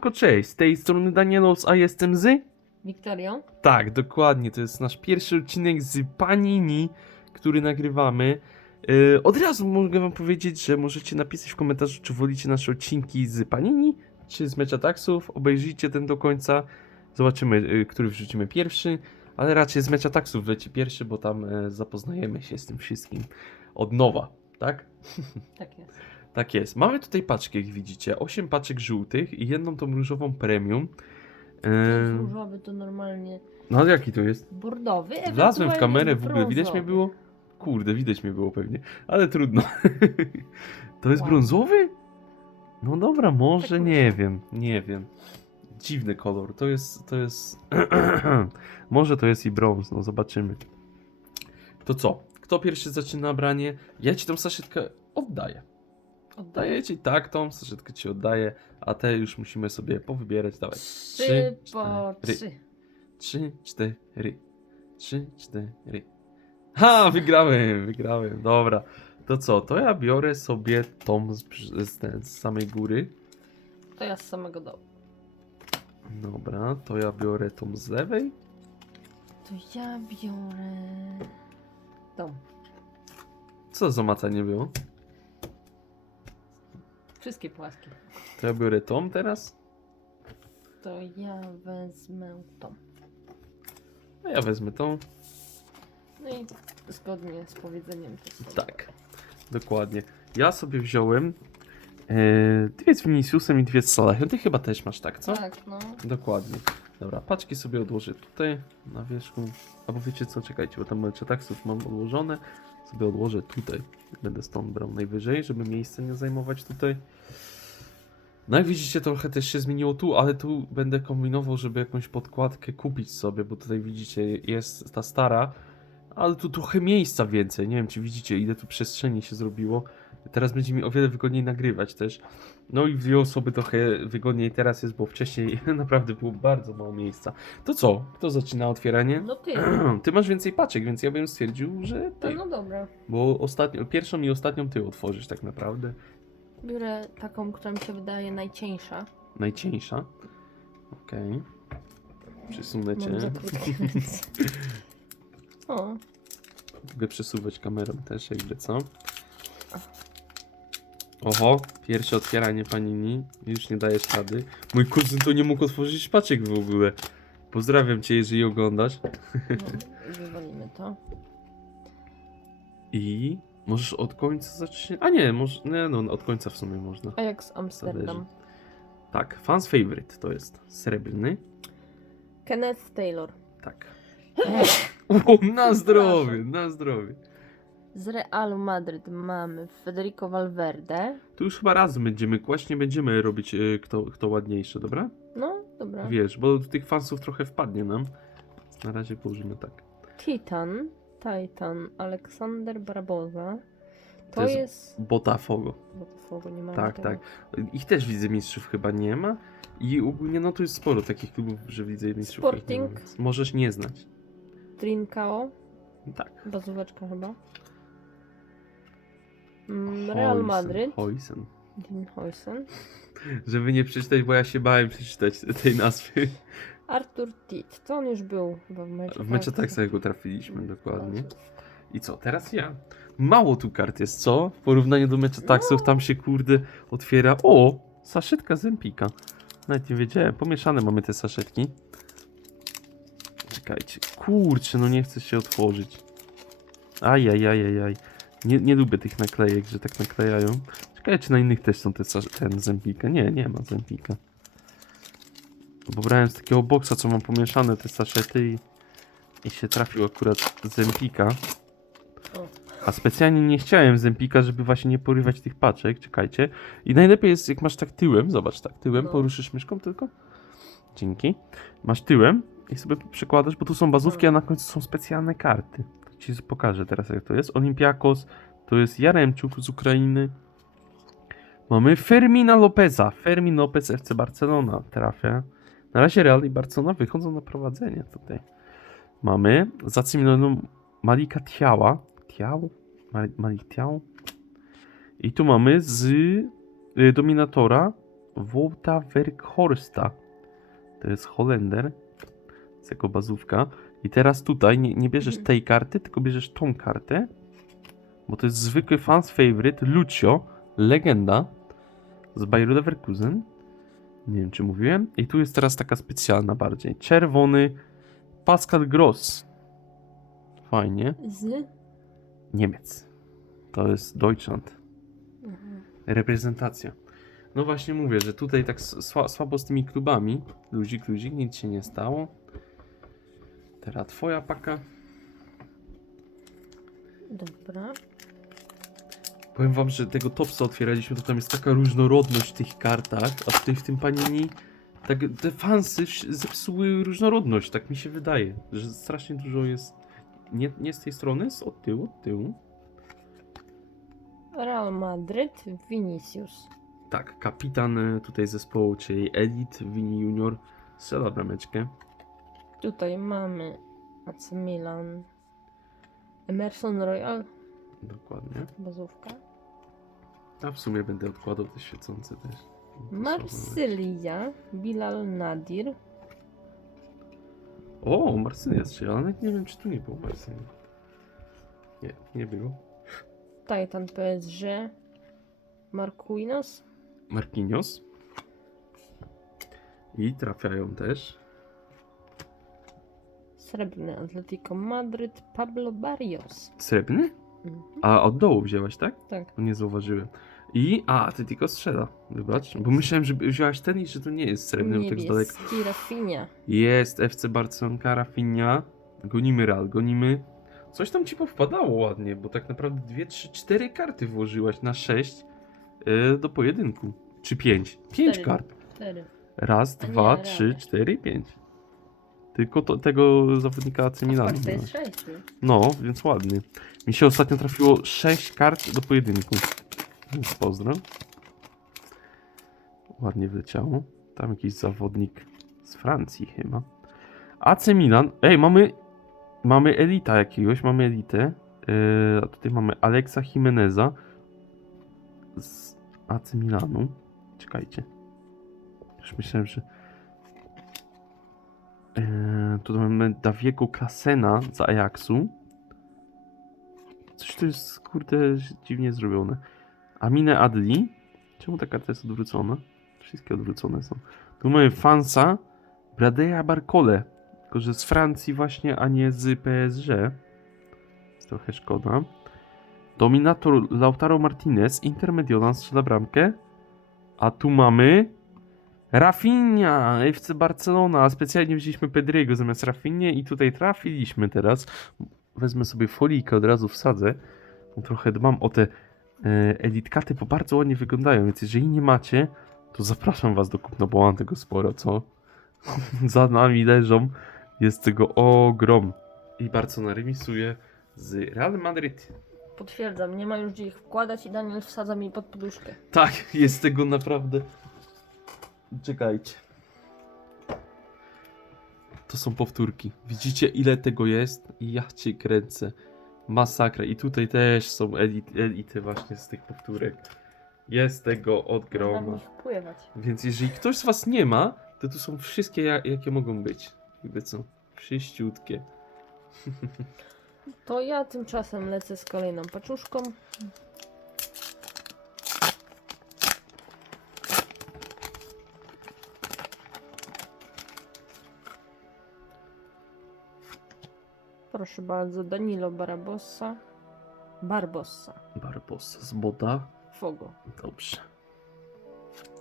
Cześć, z tej strony Danielos, a jestem z... Wiktorią? Tak, dokładnie, to jest nasz pierwszy odcinek z Panini, który nagrywamy. Yy, od razu mogę wam powiedzieć, że możecie napisać w komentarzu, czy wolicie nasze odcinki z Panini, czy z Taksów. Obejrzyjcie ten do końca, zobaczymy, yy, który wrzucimy pierwszy, ale raczej z Taksów leci pierwszy, bo tam e, zapoznajemy się z tym wszystkim od nowa, tak? Tak jest. Tak jest. Mamy tutaj paczki, jak widzicie. 8 paczek żółtych i jedną tą różową premium. Eee, Różowy to normalnie no ale jaki to jest? bordowy, Wlazłem w ewentualnie kamerę w ogóle, widać mnie brązowy. było? Kurde, widać mnie było pewnie, ale trudno. to jest Wow. brązowy? No dobra, może, Tak nie myślę. wiem, nie wiem. Dziwny kolor, to jest, to jest... może to jest i brąz, no zobaczymy. To co? Kto pierwszy zaczyna branie? Ja ci tą saszetkę oddaję. Oddaję. Daję ci tak, tą saszetkę ci oddaję, a te już musimy sobie powybierać. Dawaj. Trzy po trzy. Trzy, cztery. Trzy, cztery. Ha, wygrałem, wygrałem. Dobra. To co? To ja biorę sobie tą z, z, z, z samej góry. To ja z samego dołu. Dobra, to ja biorę tą z lewej. To ja biorę... Tą. Co za macanie było? Wszystkie płaskie. To ja biorę tą teraz. To ja wezmę tą. A ja wezmę tą. No i zgodnie z powiedzeniem to sobie Tak. Dokładnie. Ja sobie wziąłem e, dwie z Viniciusem i dwie z Salahem. Ty chyba też masz tak, co? Tak, no. Dokładnie. Dobra, paczki sobie odłożę tutaj na wierzchu. Albo wiecie co, czekajcie, bo tam mecze taksów mam odłożone. Sobie odłożę tutaj. Będę stąd brał najwyżej, żeby miejsce nie zajmować tutaj. No jak widzicie, trochę też się zmieniło tu, ale tu będę kombinował, żeby jakąś podkładkę kupić sobie, bo tutaj widzicie, jest ta stara, ale tu trochę miejsca więcej. Nie wiem, czy widzicie, ile tu przestrzeni się zrobiło. Teraz będzie mi o wiele wygodniej nagrywać też. No i w dwie osoby trochę wygodniej teraz jest, bo wcześniej naprawdę było bardzo mało miejsca. To co? Kto zaczyna otwieranie? No ty. Ty masz więcej paczek, więc ja bym stwierdził, że To ty. no dobra. Bo ostatnio, pierwszą i ostatnią ty otworzysz tak naprawdę. Biorę taką, która mi się wydaje najcieńsza. Najcieńsza. Okej. Cię. Za krótkie ręce. O, Mogę przesuwać kamerą też, jakby co. Oho, pierwsze otwieranie panini. Już nie dajesz rady. Mój kuzyn to nie mógł otworzyć paczek w ogóle. Pozdrawiam cię, jeżeli oglądasz. no, wywalimy to. I możesz od końca zacząć. A nie, może, nie, no od końca w sumie można. Ajax Amsterdam. Tak, fans favorite to jest srebrny. Kenneth Taylor. Tak. Na zdrowie, na zdrowie. Z Realu Madryt mamy Federico Valverde. Tu już chyba raz będziemy kłaść, nie będziemy robić e, kto, kto ładniejszy, dobra? No, dobra. Wiesz, bo tych fansów trochę wpadnie nam. Na razie położymy tak. Titan, Titan, Aleksander Barboza. To, To jest jest... Botafogo. Botafogo, nie ma Tak, tak. Ich też widzę mistrzów chyba nie ma. I ogólnie no tu jest sporo takich klubów, że widzę mistrzów. ich nie ma, Sporting. Możesz nie znać. Trincao, Tak. bazóweczka chyba. Mm, Real Hoysen, Madryt, Hoysen. Dean Huysen. Żeby nie przeczytać, bo ja się bałem przeczytać tej nazwy. Artur Tit, to on już był chyba w meczu. W meczu tak sobie go trafiliśmy dokładnie. I co, teraz ja. Mało tu kart jest, co? W porównaniu do meczu taksów, tam się kurde otwiera. O! Saszetka z Empika. Nawet nie wiedziałem. Pomieszane mamy te saszetki. Czekajcie. Kurczę, no nie chce się otworzyć. Ajajajajaj. Nie, nie lubię tych naklejek, że tak naklejają. Czekajcie, na innych też są te ten z Empika. Nie, nie ma z Empika. Bo brałem z takiego boksa, co mam pomieszane te saszety i, i się trafił akurat z Empika. O. A specjalnie nie chciałem z Empika, żeby właśnie nie porywać tych paczek. Czekajcie. I najlepiej jest, jak masz tak tyłem, zobacz, tak tyłem, No. poruszysz myszką tylko. Dzięki. Masz tyłem i sobie przekładasz, bo tu są bazówki, a na końcu są specjalne karty. To ci pokażę teraz, jak to jest. Olimpiakos, to jest Jaremczuk z Ukrainy. Mamy Fermina Lopeza. Fermin Lopez FC Barcelona trafia. Na razie Real i Barcelona wychodzą na prowadzenie tutaj. Mamy za Cimiloną Malika Tiała. Tiał? Mali- Malik Tiał? I tu mamy z y, Dominatora Wouta Werkhorsta. To jest Holender. Jest jako bazówka. I teraz tutaj nie, nie bierzesz Mhm. tej karty, tylko bierzesz tą kartę. Bo to jest zwykły fans favorite Lucio, legenda z Bayeru Leverkusen. Nie wiem, czy mówiłem. I tu jest teraz taka specjalna bardziej. Czerwony Pascal Gross. Fajnie. Z. Niemiec. To jest Deutschland. Mhm. Reprezentacja. No właśnie mówię, że tutaj tak sła, słabo z tymi klubami. Luzik, luzik, nic się nie stało. Teraz twoja paka. Dobra. Powiem wam, że tego topsa otwieraliśmy, to tam jest taka różnorodność w tych kartach, a tutaj w tym panini tak te fansy zepsuły różnorodność, tak mi się wydaje, że strasznie dużo jest nie, nie z tej strony, z od tyłu, od tyłu. Real Madryt, Vinicius. Tak, kapitan e, tutaj zespołu, czyli Elite, Vini Junior, strzela brameczkę. Tutaj mamy AC Milan. Emerson Royal, Dokładnie. bazówka. A w sumie będę odkładał te świecące też. Marsylia, Bilal Nadir. O, Marsylia strzela, ale nie wiem czy tu nie było Marsylii. Nie, nie było. Titan PSG. Marquinhos. Marquinhos. I trafiają też. Srebrny Atletico Madryt. Pablo Barrios. Srebrny? Mhm. A od dołu wzięłaś, tak? Tak. Nie zauważyłem. I, a, Atletico strzela. Wybacz, bo myślałem, że wzięłaś ten i że to nie jest srebrny, bo tak z daleka. Rafinha. Jest FC Barcelonka, Rafinha. Gonimy Real, gonimy. Coś tam ci powpadało ładnie, bo tak naprawdę dwie, trzy, cztery karty włożyłaś na sześć yy, do pojedynku. Czy pięć? Pięć Cztery. kart. Cztery. Raz, nie, dwa, Real. trzy, cztery, pięć. Tylko to, tego zawodnika. Patrz, to jest ma. sześć. już. No, więc ładny. Mi się ostatnio trafiło 6 kart do pojedynku. Więc pozdro. Ładnie wleciało. Tam jakiś zawodnik z Francji chyba. AC Milan. Ej, mamy mamy elita jakiegoś, mamy elitę. Yy, a tutaj mamy Alexa Jimeneza z AC Milanu. Czekajcie. Już myślałem, że Yy, tu mamy Daviego Klasena z Ajaxu. Coś tu jest, kurde, dziwnie zrobione. Aminę Adli. Czemu ta karta jest odwrócona? Wszystkie odwrócone są. Tu mamy Fansa, Bradeja Barcole. Tylko, że z Francji właśnie, a nie z PSG. Jest trochę szkoda. Dominator Lautaro Martinez, Intermediolan strzela bramkę. A tu mamy Rafinha, FC Barcelona. Specjalnie wzięliśmy Pedriego zamiast Rafinha i tutaj trafiliśmy teraz. Wezmę sobie folijkę, od razu wsadzę. Bo Trochę dbam o te e, elitkaty, bo bardzo ładnie wyglądają, więc jeżeli nie macie, to zapraszam was do kupna, bo mam tego sporo, co? Za nami leżą. Jest tego ogrom. I Barcelona remisuje z Real Madrid. Potwierdzam, nie ma już gdzie ich wkładać i Daniel wsadza mi pod poduszkę. Tak, jest tego naprawdę. Czekajcie. To są powtórki. Widzicie ile tego jest? I ja cię kręcę. Masakra. I tutaj też są elit, elity właśnie z tych powtórek. Jest tego od groma. Więc jeżeli ktoś z was nie ma, to tu są wszystkie ja- jakie mogą być. Jakby co? Wszyściutkie. To ja tymczasem lecę z kolejną paczuszką. Proszę bardzo, Danilo Barabossa. Barbossa. Barbosa z Boda. Fogo. Dobrze.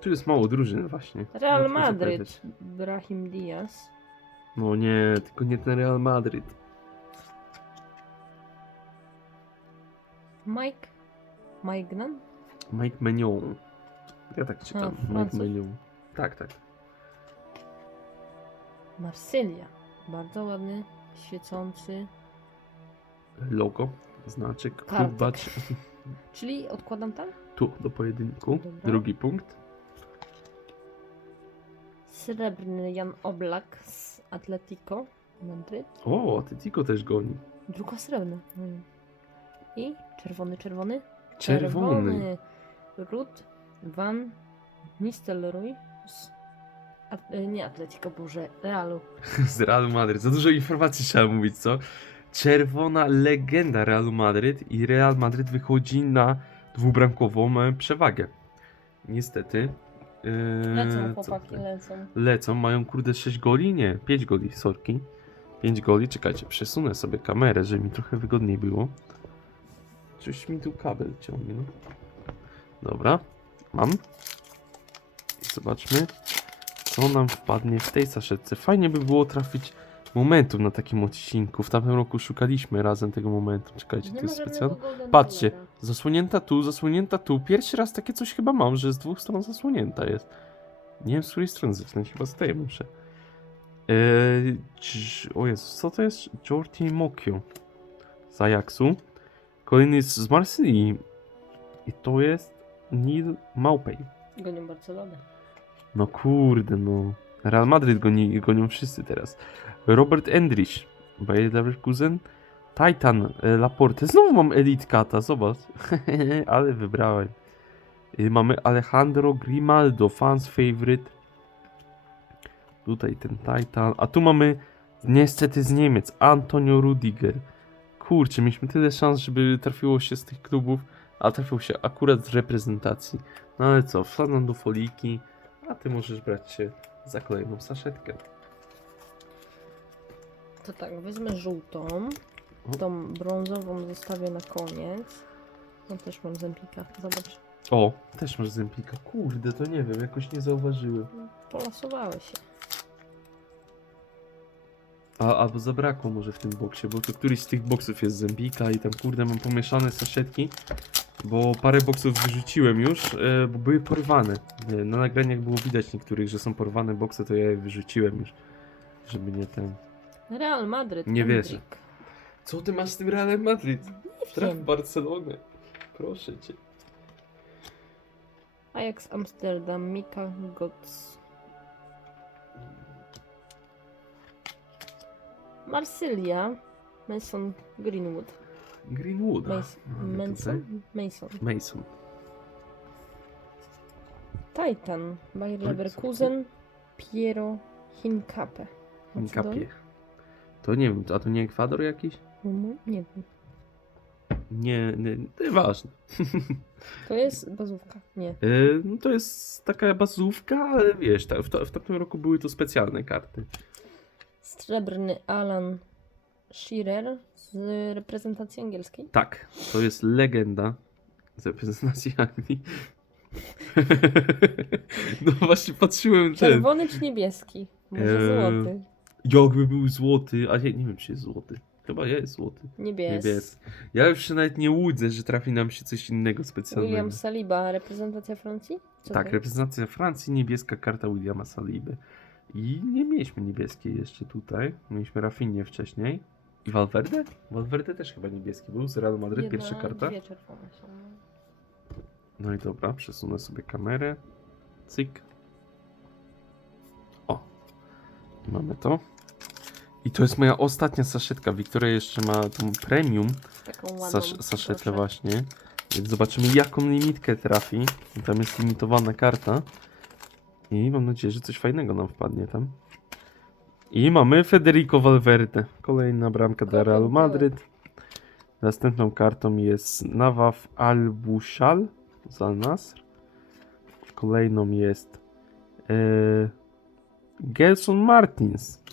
Tu jest mało drużyn właśnie. Real Muszę Madryt. pamiętać. Brahim Diaz. No nie, tylko nie ten Real Madryt. Mike. Maignan. Mike Menion. Ja tak czytam. Mike Francuz. Menion. Tak, tak. Marsylia. Bardzo ładny, świecący. Logo, znaczek, Kartek. badge. Czyli odkładam tam? Tu do pojedynku. Dobra. Drugi punkt. Srebrny Jan Oblak z Atletico Madryt. O, Atletico też goni. Druga srebrna. Mm. I czerwony, czerwony. Czerwony. Ruth Van Nistelrooy z... Y, nie Atletico, Boże, Realu. z Realu Madryt. Za dużo informacji trzeba mówić, co? Czerwona legenda Realu Madryt i Real Madryt wychodzi na dwubramkową e, przewagę. Niestety. Yy, Lecą chłopaki, lecą. Lecą, mają kurde 6 goli? Nie, 5 goli, sorki. 5 goli, czekajcie, przesunę sobie kamerę, żeby mi trochę wygodniej było. Coś mi tu kabel ciągnie. Dobra, mam. Zobaczmy, co nam wpadnie w tej saszetce. Fajnie by było trafić momentum na takim odcinku. W tamtym roku szukaliśmy razem tego momentu. Czekajcie, Nie to ma jest żadnego specjalne. Golden Patrzcie, zasłonięta tu, zasłonięta tu. Pierwszy raz takie coś chyba mam, że z dwóch stron zasłonięta jest. Nie wiem z której strony zaczynać, chyba z tej muszę. Eee, dż- o co to jest? Jordi Mokio z Ajaxu. Kolejny jest z Marsylii. I to jest Neil Maupay. Gonią Barcelonę. No kurde, no. Real Madrid goni, gonią wszyscy teraz. Robert Endrich, Bayer Leverkusen. Titan e, Laporte. Znowu mam Elite Kata, zobacz. Ale wybrałem. Y, Mamy Alejandro Grimaldo, fans favorite. Tutaj ten Titan. A tu mamy niestety z Niemiec Antonio Rudiger. Kurczę, mieliśmy tyle szans, żeby trafiło się z tych klubów, a trafił się akurat z reprezentacji. No ale co, wsadzam do foliki, a ty możesz brać się za kolejną saszetkę. To tak, wezmę żółtą. O. Tą brązową zostawię na koniec. No też mam zębika, zobacz. O, też masz zępika. Kurde, to nie wiem, jakoś nie zauważyłem. Polasowały się. A, albo zabrakło może w tym boksie, bo to któryś z tych boksów jest zębika i tam kurde mam pomieszane saszetki, bo parę boksów wyrzuciłem już, e, bo były porwane. E, Na nagraniach było widać niektórych, że są porwane boksy, to ja je wyrzuciłem już, żeby nie ten... Real Madryt. Nie Endrick. wierzę. Co ty masz z tym Realem Madryt? Nie Traf wiem. Barcelonę. Proszę cię. Ajax Amsterdam, Mika Götz. Marsylia, Mason Greenwood. Greenwood. Mason, Manson? Mason. Mason. Titan, Bayer Oj, Leverkusen, Piero Hincape. Kapie. To nie wiem, a to nie Ekwador jakiś? Nie wiem. Nie, nie, nieważne. To jest bazówka. Nie. E, no to jest taka bazówka, ale wiesz, w, to, w tamtym roku były to specjalne karty. Srebrny Alan Shearer z reprezentacji angielskiej. Tak, to jest legenda z reprezentacji Anglii. no właśnie patrzyłem ten. Czerwony czy niebieski? Może Eee, złoty. Jakby był złoty, a nie, nie wiem czy jest złoty. Chyba jest złoty. Niebieski. Niebieski. Ja już się nawet nie łudzę, że trafi nam się coś innego specjalnego. William Saliba, reprezentacja Francji? Co Tak, to? reprezentacja Francji, niebieska karta Williama Saliby. I nie mieliśmy niebieskiej jeszcze tutaj. Mieliśmy Rafinha wcześniej. I Valverde? Valverde też chyba niebieski był z Real Madryt, Jedna, pierwsza karta. Dwie czerwone są. No i dobra, przesunę sobie kamerę. Cyk. O. Mamy to. I to jest moja ostatnia saszetka. Wiktoria jeszcze ma tą premium Taką ładną. sasz, saszetę proszę. właśnie. Więc zobaczymy jaką limitkę trafi. Tam jest limitowana karta. I mam nadzieję, że coś fajnego nam wpadnie tam. I mamy Federico Valverde. Kolejna bramka dla Realu Madryt. Następną kartą jest Nawaf Al-Bushal z Al-Nasr. Kolejną jest e, Gelson Martins.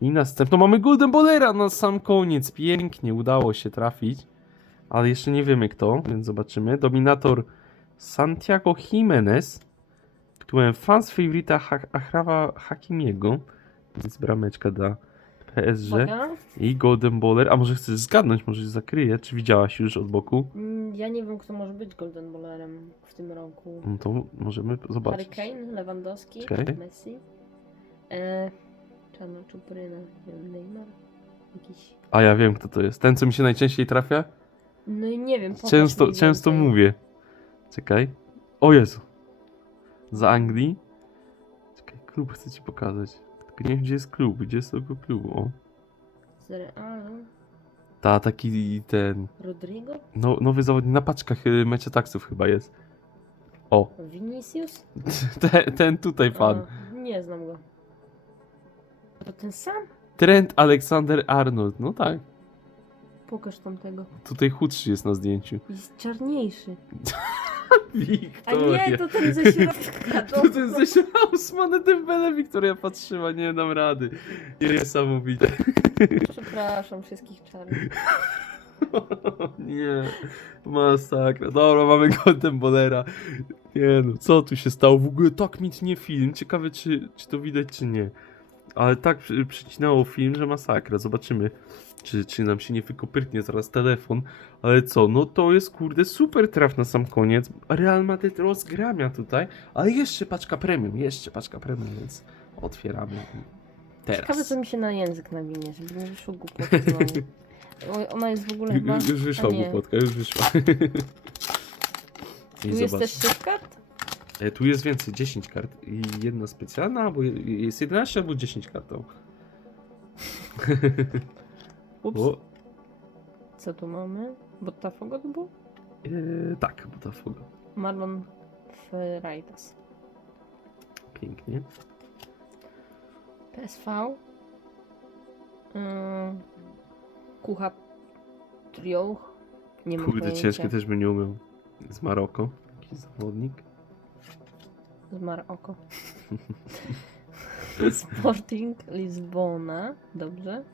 I następną mamy Golden Bolera na sam koniec. Pięknie, udało się trafić. Ale jeszcze nie wiemy kto, więc zobaczymy. Dominator Santiago Jimenez. Którym fans favorita Achrawa Hakimiego. Więc brameczka dla PSG. Uwaga. I Golden Baller. A może chcesz zgadnąć, może się zakryje? Czy widziałaś już od boku? Mm, Ja nie wiem, kto może być Golden Ballerem w tym roku. No to możemy Harry zobaczyć. Kane, Lewandowski, Czekaj. Messi. E, Czarno Czupryna, nie wiem, Neymar. Jakiś. A ja wiem kto to jest. Ten co mi się najczęściej trafia? No i nie wiem. pokaż Często, mi często więcej. mówię. Czekaj. O Jezu. Z Anglii. Czekaj, klub chcę ci pokazać. Nie gdzie jest klub. Gdzie jest tego klubu? O. Ta, taki ten. Rodrigo? No, nowy zawodnik na paczkach y, mecie taksów chyba jest. O, Vinicius? ten, ten tutaj pan. A, nie znam go. To ten sam? Trent Alexander Arnold. No tak. Pokaż tamtego. Tutaj chudszy jest na zdjęciu. Jest czarniejszy. A Wiktoria. nie, to ten ze środka. To ten ze Osmane Dembele Wiktoria patrzyła, nie dam rady. Niesamowite. Przepraszam wszystkich czarnych. nie, masakra. Dobra, mamy Golden Bolera. Nie no, co tu się stało? W ogóle tak mitnie film. Ciekawe, czy, czy to widać, czy nie. Ale tak przy- przycinało film, że masakra. Zobaczymy, czy, czy nam się nie wykopyrtnie zaraz telefon. Ale co, no to jest kurde super traf na sam koniec. Real Madrid rozgramia tutaj. Ale jeszcze paczka premium, jeszcze paczka premium, więc otwieramy. Teraz. Ciekawe co mi się na język nawinie, żeby nie wyszło głupoty Ona jest w ogóle chyba... Już, wyszła głupotka, już wyszła. Tu jest też 6 kart? Tu jest więcej, 10 kart i jedna specjalna, albo je- jest 11 albo 10 kartą. Ups. O, Co tu mamy? Botafogo to był? e, tak, Botafogo. Marlon Freitas. Pięknie. PSV. Ym, Kucha Trioch. Nie Kurde, pojęcia. ciężkie też bym nie umiał. Z Maroko, jakiś zawodnik. Z Maroko. Sporting Lizbona. Dobrze.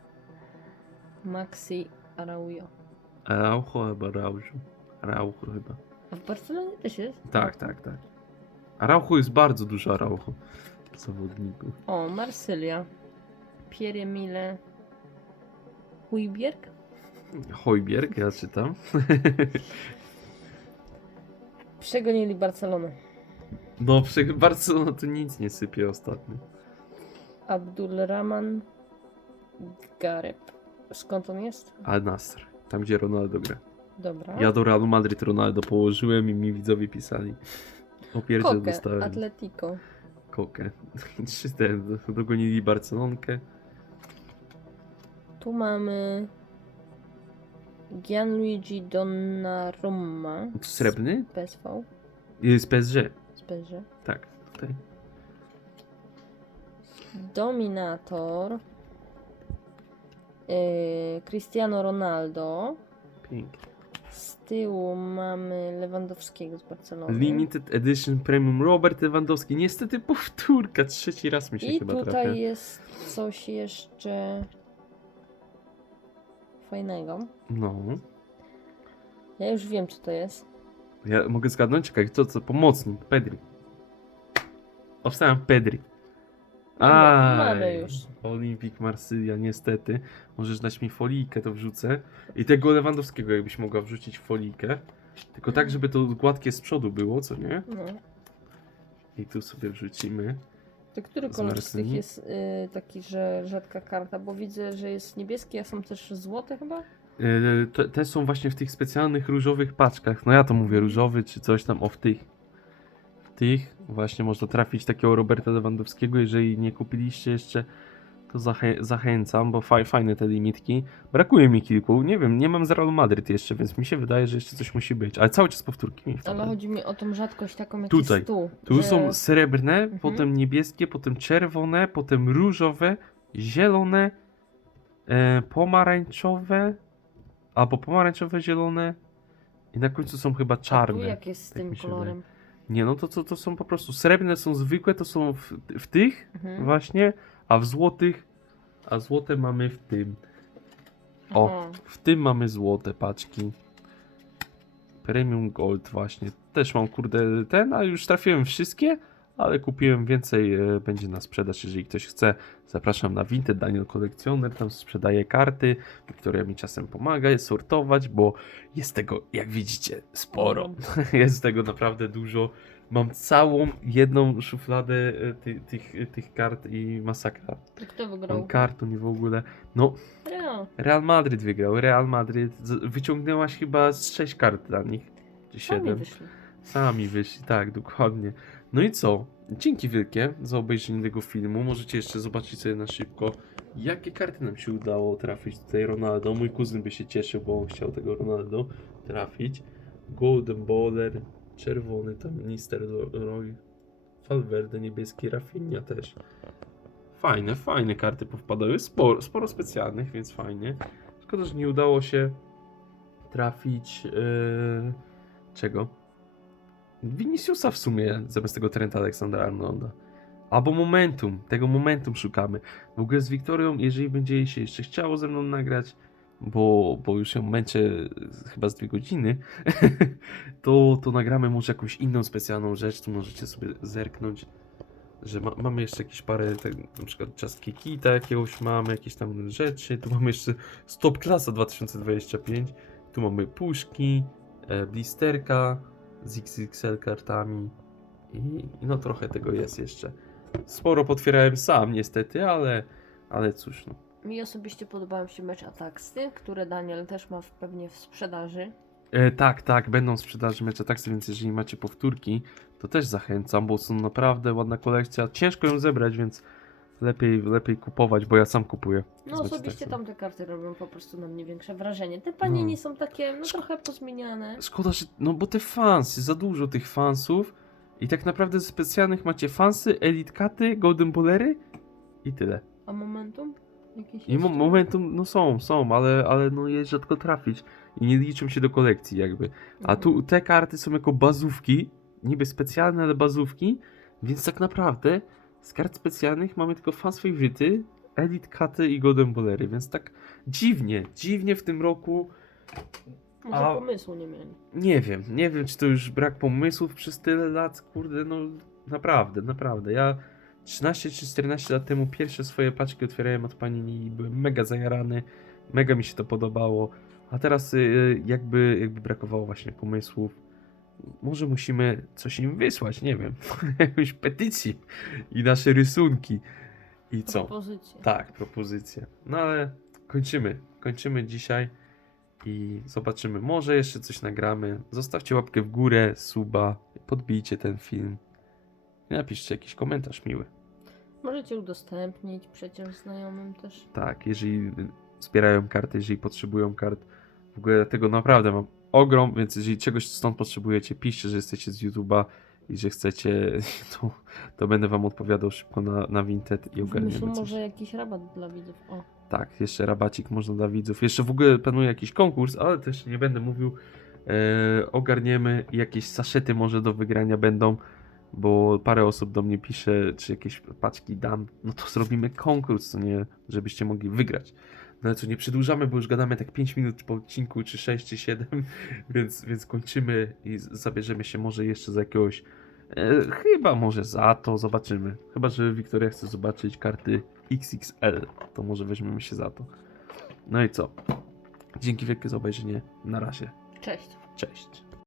Maxi Araujo. Araujo albo Araujo. Araujo chyba. A w Barcelonie też jest? Tak, tak, tak. Araujo jest bardzo dużo Araujo. Zawodników. O, Marsylia. Pierre Mille. Hujbierg? Hojbierg, ja czytam. Przegonili Barcelonę. No, przy Barcelona tu nic nie sypie ostatnio. Abdulrahman Gareb. Skąd on jest? Al Nasr, tam gdzie Ronaldo gra. Dobra. Ja do Realu Madryt Ronaldo położyłem i mi widzowie pisali. Opierdziel Koke, dostałem. Atletico. Kokę. Trzy ten, dogonili Barcelonkę. Tu mamy Gianluigi Donnarumma. Srebrny? z PSV. Jest PSG. Tak, tutaj. Dominator. Yy, Cristiano Ronaldo. Pięknie. Z tyłu mamy Lewandowskiego z Barcelony. Limited Edition Premium Robert Lewandowski. Niestety powtórka. Trzeci raz mi się I chyba tutaj trafia. jest coś jeszcze fajnego. No. Ja już wiem, co to jest. Ja mogę zgadnąć? Czekaj, to co? Pomocnik. Pedri. Obstałem Pedri. No, Aj, mamy już. Olimpik Marsylia, niestety. Możesz dać mi folijkę, to wrzucę. I tego Lewandowskiego jakbyś mogła wrzucić folijkę. Tylko tak, żeby to gładkie z przodu było, co nie? No. I tu sobie wrzucimy. To który Z kolor z tych jest y, taki, że rzadka karta? Bo widzę, że jest niebieski, a są też złote chyba? Yy, te, te są właśnie w tych specjalnych różowych paczkach. No ja to mówię różowy, czy coś tam, o w tych. W tych właśnie można trafić takiego Roberta Lewandowskiego. Jeżeli nie kupiliście jeszcze, to zachę zachęcam, bo faj fajne te limitki. Brakuje mi kilku, nie wiem, nie mam z Real Madryt jeszcze, więc mi się wydaje, że jeszcze coś musi być. Ale cały czas powtórki mi Ale chodzi mi o tą rzadkość taką jak Tutaj. jest tu. Tu że... są srebrne, Mhm. potem niebieskie, potem czerwone, potem różowe, zielone, e, pomarańczowe, albo pomarańczowe, zielone i na końcu są chyba A tu czarne. jak jest z tak tym kolorem? Nie, no to, to, to są po prostu srebrne, są zwykłe, to są w, w tych Mhm. właśnie, a w złotych, a złote mamy w tym. O, w tym mamy złote paczki. Premium Gold właśnie. Też mam kurde ten, a już trafiłem wszystkie, ale kupiłem więcej, e, będzie na sprzedaż, jeżeli ktoś chce. Zapraszam na Vinted Daniel Kolekcjoner, tam sprzedaję karty, Wiktoria mi czasem pomaga je sortować, bo jest tego, jak widzicie, sporo. jest tego naprawdę dużo. Mam całą jedną szufladę e, ty, tych, tych kart i masakra. To Kto wygrał? Mam karton i w ogóle. No. Real Madryt wygrał. Real Madryt. Z- Wyciągnęłaś chyba z 6 kart dla nich. Czy Sami 7. wyszli. Sami wyszli, tak, dokładnie. No i co? Dzięki wielkie za obejrzenie tego filmu. Możecie jeszcze zobaczyć sobie na szybko, jakie karty nam się udało trafić tutaj Ronaldo. Mój kuzyn by się cieszył, bo on chciał tego Ronaldo trafić. Golden Baller, czerwony, tam minister Roy, Valverde, niebieski, Rafinha też. Fajne, fajne karty powpadały, sporo, sporo specjalnych, więc fajnie. Szkoda, że nie udało się trafić yy, czego? Viniciusa w sumie, zamiast tego Trenta Aleksandra Arnolda. Albo momentum, tego momentum szukamy. W ogóle z Wiktorią, jeżeli będzie jej się jeszcze chciało ze mną nagrać, bo, bo już ją męczę chyba z dwie godziny, to, to nagramy może jakąś inną specjalną rzecz, tu możecie sobie zerknąć, że ma, mamy jeszcze jakieś parę, tak, na przykład Just Kita jakiegoś mamy, jakieś tam rzeczy, tu mamy jeszcze Stop Klasa 2025, tu mamy puszki, e, blisterka z XXL kartami i, no trochę tego jest jeszcze. Sporo potwierałem sam niestety, ale, ale cóż no. Mi osobiście podobają się mecze Ataxy, które Daniel też ma w, pewnie w sprzedaży. E, tak, tak, będą w sprzedaży mecze taksy, więc jeżeli macie powtórki, to też zachęcam, bo są naprawdę ładna kolekcja. Ciężko ją zebrać, więc lepiej, lepiej kupować, bo ja sam kupuję. No osobiście Taxy. tamte karty robią po prostu na mnie większe wrażenie. Te panini No. są takie, no Szko- trochę pozmieniane. Szkoda, że. No bo te fansy, za dużo tych fansów. I tak naprawdę ze specjalnych macie fansy, elite katy, golden ballery i tyle. A momentum? Jakieś I mo- jeszcze? momentum, no są, są, ale, ale no jest rzadko trafić. I nie liczą się do kolekcji jakby. A Mhm. tu te karty są jako bazówki, niby specjalne, ale bazówki, więc tak naprawdę z kart specjalnych mamy tylko fans favority, elite katy i golden ballery, więc tak dziwnie, dziwnie w tym roku Może a- pomysłu nie mieli. Nie wiem, nie wiem, czy to już brak pomysłów przez tyle lat, kurde, no naprawdę, naprawdę. Ja 13 czy 14 lat temu pierwsze swoje paczki otwierałem od Panini i byłem mega zajarany, mega mi się to podobało, a teraz y, jakby, jakby brakowało właśnie pomysłów. Może musimy coś im wysłać, nie wiem, jakąś petycję i nasze rysunki. I co? Propozycje. Tak, propozycje. No ale kończymy. Kończymy dzisiaj i zobaczymy. Może jeszcze coś nagramy. Zostawcie łapkę w górę, suba, podbijcie ten film. I napiszcie jakiś komentarz miły. Możecie udostępnić przecież znajomym też. Tak, jeżeli zbierają karty, jeżeli potrzebują kart. W ogóle tego naprawdę mam ogrom, więc jeżeli czegoś stąd potrzebujecie, piszcie, że jesteście z YouTube'a i że chcecie, to, to będę wam odpowiadał szybko na, na Vinted i ogarniemy coś. może jakiś rabat dla widzów. O, Tak, jeszcze rabacik można dla widzów. Jeszcze w ogóle planuje jakiś konkurs, ale też nie będę mówił. E, ogarniemy jakieś saszety może do wygrania będą, bo parę osób do mnie pisze, czy jakieś paczki dam. No to zrobimy konkurs, nie, żebyście mogli wygrać. No ale co, nie przedłużamy, bo już gadamy tak 5 minut po odcinku, czy 6, czy 7, więc, więc kończymy i zabierzemy się może jeszcze za jakiegoś. E, chyba może za to, zobaczymy. Chyba, że Wiktoria chce zobaczyć karty XXL, to może weźmiemy się za to. No i co? Dzięki wielkie za obejrzenie. Na razie. cześć. Cześć.